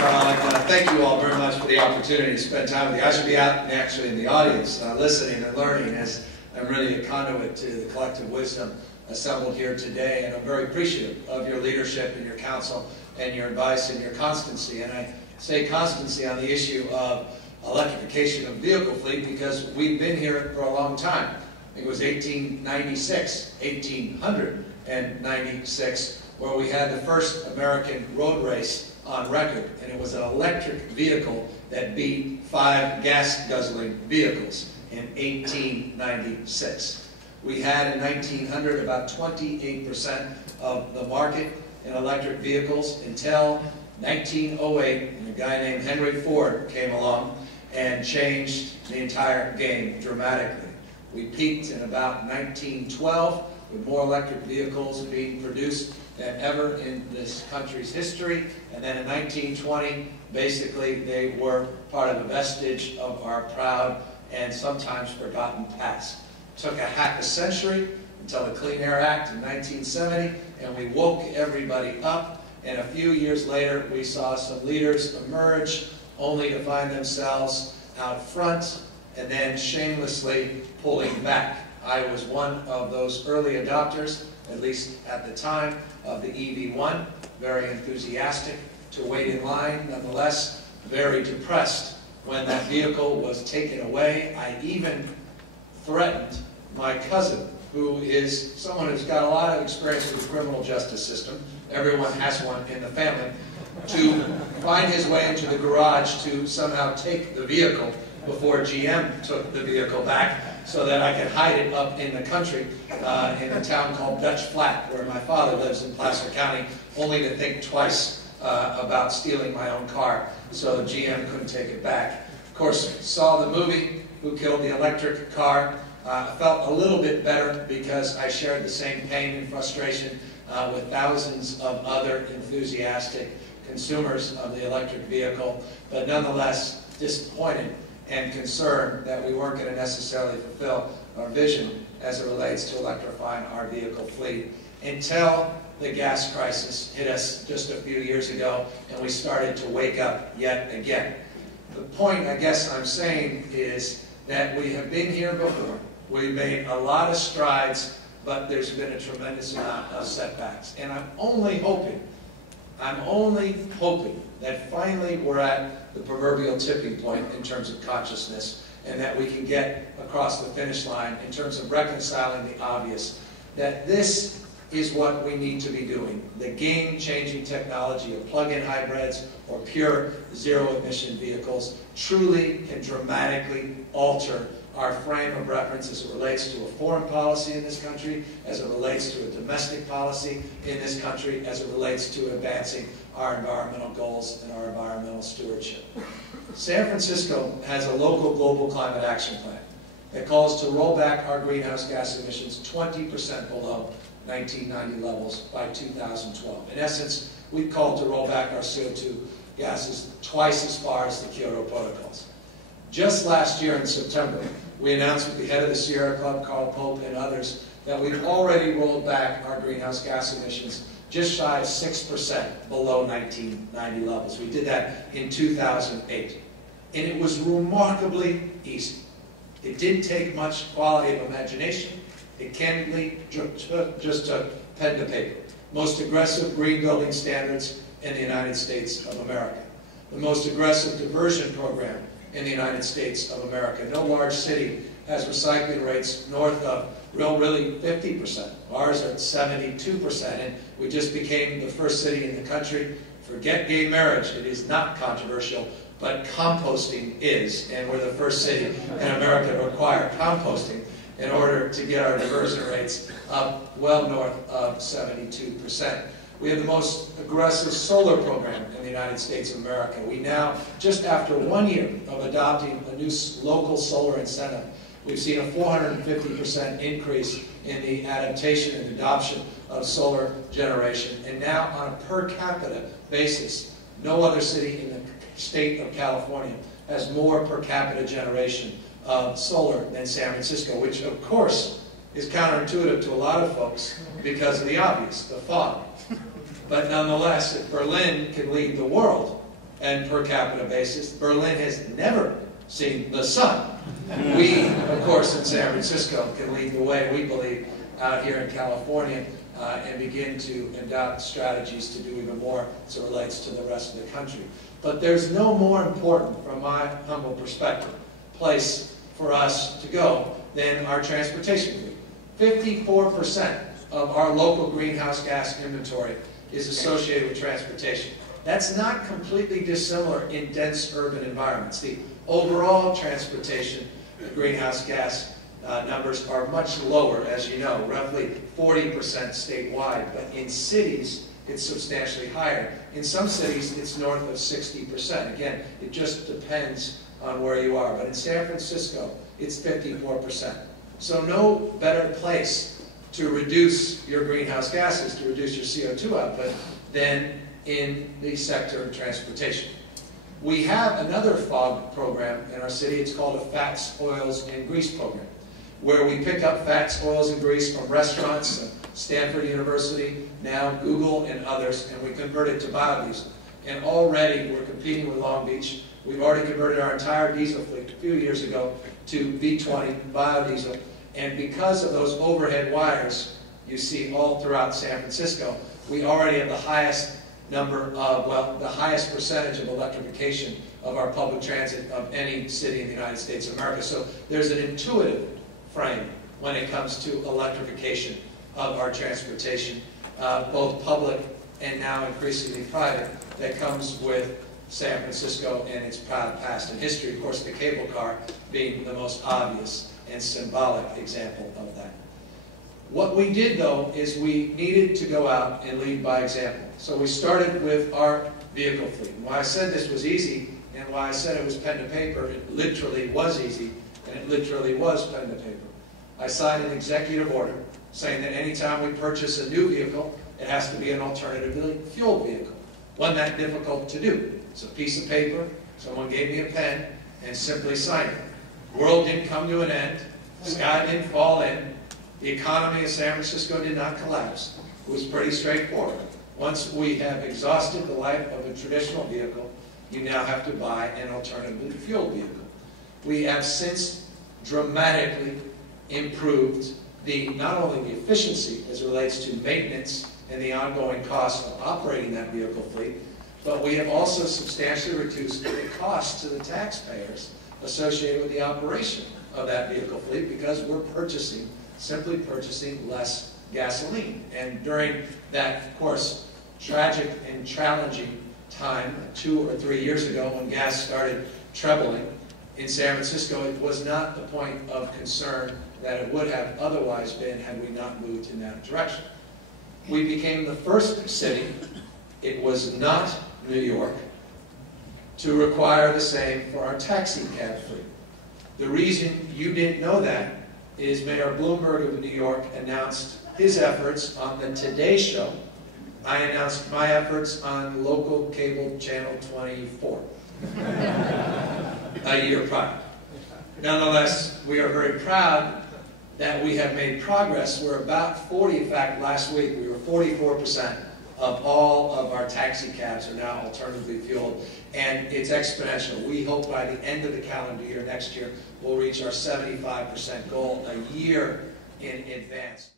Thank you all very much for the opportunity to spend time with you. I should be out actually in the audience listening and learning, as I'm really a conduit to the collective wisdom assembled here today, and I'm very appreciative of your leadership and your counsel and your advice and your constancy. And I say constancy on the issue of electrification of the vehicle fleet because we've been here for a long time. I think it was 1896, where we had the first American road race on record, and it was an electric vehicle that beat 5 gas-guzzling vehicles in 1896. We had in 1900 about 28% of the market in electric vehicles until 1908, and a guy named Henry Ford came along and changed the entire game dramatically. We peaked in about 1912 with more electric vehicles being produced than ever in this country's history. And then in 1920, basically, they were part of a vestige of our proud and sometimes forgotten past. It took a century until the Clean Air Act in 1970, and we woke everybody up. And a few years later, we saw some leaders emerge only to find themselves out front and then shamelessly pulling back. I was one of those early adopters, at least at the time, of the EV1, very enthusiastic to wait in line, nonetheless very depressed when that vehicle was taken away. I even threatened my cousin, who is someone who's got a lot of experience with the criminal justice system, everyone has one in the family, to find his way into the garage to somehow take the vehicle before GM took the vehicle back, so that I could hide it up in the country in a town called Dutch Flat, where my father lives in Placer County, only to think twice about stealing my own car so GM couldn't take it back. Of course, saw the movie, Who Killed the Electric Car. Felt a little bit better because I shared the same pain and frustration with thousands of other enthusiastic consumers of the electric vehicle, but nonetheless disappointed and concerned that we weren't going to necessarily fulfill our vision as it relates to electrifying our vehicle fleet until the gas crisis hit us just a few years ago and we started to wake up yet again. The point I guess I'm saying is that we have been here before. We've made a lot of strides, but there's been a tremendous amount of setbacks. And I'm only hoping that finally we're at the proverbial tipping point in terms of consciousness, and that we can get across the finish line in terms of reconciling the obvious, that this is what we need to be doing. The game-changing technology of plug-in hybrids or pure zero-emission vehicles truly can dramatically alter our frame of reference as it relates to a foreign policy in this country, as it relates to a domestic policy in this country, as it relates to advancing our environmental goals and our environmental stewardship. San Francisco has a local global climate action plan that calls to roll back our greenhouse gas emissions 20% below 1990 levels by 2012. In essence, we've called to roll back our CO2 gases twice as far as the Kyoto protocols. Just last year in September, we announced with the head of the Sierra Club, Carl Pope, and others, that we've already rolled back our greenhouse gas emissions just shy of 6% below 1990 levels. We did that in 2008. And it was remarkably easy. It didn't take much quality of imagination. It candidly just took pen to paper. Most aggressive green building standards in the United States of America. The most aggressive diversion program in the United States of America. No large city has recycling rates north of really 50%. Ours are at 72%, and we just became the first city in the country. Forget gay marriage, it is not controversial, but composting is, and we're the first city in America to require composting in order to get our diversion rates up well north of 72%. We have the most aggressive solar program in the United States of America. We now, just after 1 year of adopting a new local solar incentive, we've seen a 450% increase in the adaptation and adoption of solar generation. And now, on a per capita basis, no other city in the state of California has more per capita generation of solar than San Francisco, which of course is counterintuitive to a lot of folks because of the obvious, the fog. But nonetheless, if Berlin can lead the world and per capita basis, Berlin has never seen the sun. We, of course, in San Francisco can lead the way, we believe, out here in California, and begin to adopt strategies to do even more as it relates to the rest of the country. But there's no more important, from my humble perspective, place for us to go than our transportation fleet. 54% of our local greenhouse gas inventory is associated with transportation. That's not completely dissimilar in dense urban environments. The overall transportation greenhouse gas numbers are much lower, as you know, roughly 40% statewide, but in cities it's substantially higher. In some cities it's north of 60%. Again, it just depends on where you are, but in San Francisco it's 54%. So no better place to reduce your greenhouse gases, to reduce your CO2 output, than in the sector of transportation. We have another FOG program in our city. It's called a Fats, Oils, and Grease program, where we pick up fats, oils, and grease from restaurants, Stanford University, now Google and others, and we convert it to biodiesel. And already we're competing with Long Beach. We've already converted our entire diesel fleet a few years ago to V20 biodiesel. And because of those overhead wires you see all throughout San Francisco, we already have the highest number of, well, the highest percentage of electrification of our public transit of any city in the United States of America. So there's an intuitive frame when it comes to electrification of our transportation, both public and now increasingly private, that comes with San Francisco and its proud past and history. Of course, the cable car being the most obvious and symbolic example of that. What we did, though, is we needed to go out and lead by example. So we started with our vehicle fleet. And why I said this was easy, and why I said it was pen to paper, it literally was easy, and it literally was pen to paper. I signed an executive order saying that anytime we purchase a new vehicle, it has to be an alternatively fueled vehicle. Wasn't that difficult to do. It's a piece of paper, someone gave me a pen, and simply signed it. The world didn't come to an end, the sky didn't fall in, the economy of San Francisco did not collapse. It was pretty straightforward. Once we have exhausted the life of a traditional vehicle, you now have to buy an alternatively fueled vehicle. We have since dramatically improved not only the efficiency as it relates to maintenance and the ongoing cost of operating that vehicle fleet, but we have also substantially reduced the cost to the taxpayers associated with the operation of that vehicle fleet, because we're simply purchasing less gasoline. And during that, of course, tragic and challenging time 2 or 3 years ago when gas started trebling in San Francisco, it was not the point of concern that it would have otherwise been had we not moved in that direction. We became the first city, it was not New York, to require the same for our taxi cab fleet. The reason you didn't know that is Mayor Bloomberg of New York announced his efforts on the Today Show. I announced my efforts on local cable channel 24 a year prior. Nonetheless, we are very proud that we have made progress. We're about 40, in fact, last week we were 44% of all of our taxi cabs are now alternatively fueled, and it's exponential. We hope by the end of the calendar year next year, we'll reach our 75% goal a year in advance.